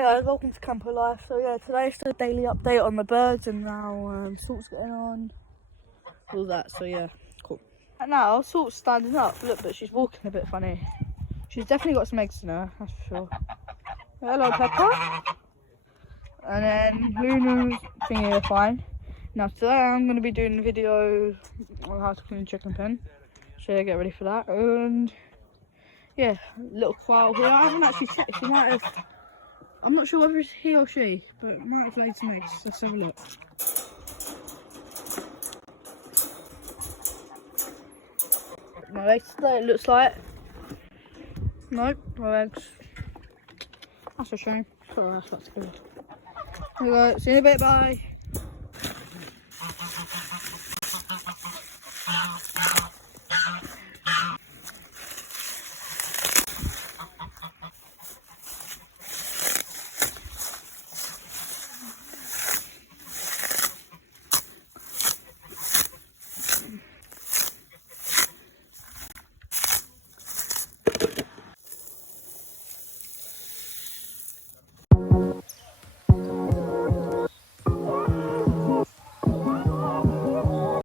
Hey guys, welcome to Camper Life. So yeah, today's the daily update on the birds and how Salt's getting on, all that. So yeah, cool. And now Salt's standing up. Look, but she's walking a bit funny. She's definitely got some eggs in her, that's for sure. Hello, Pepper. And then Luna's thingy are fine. Now today I'm going to be doing a video on how to clean a chicken pen. So yeah, get ready for that. And yeah, little quiet here. I haven't actually checked. She might have. I'm not sure whether it's he or she, but it might have laid some eggs. Let's have a look. No eggs today, it looks like. Nope, no eggs. That's a shame. So that's good. Anyway, see you in a bit, bye.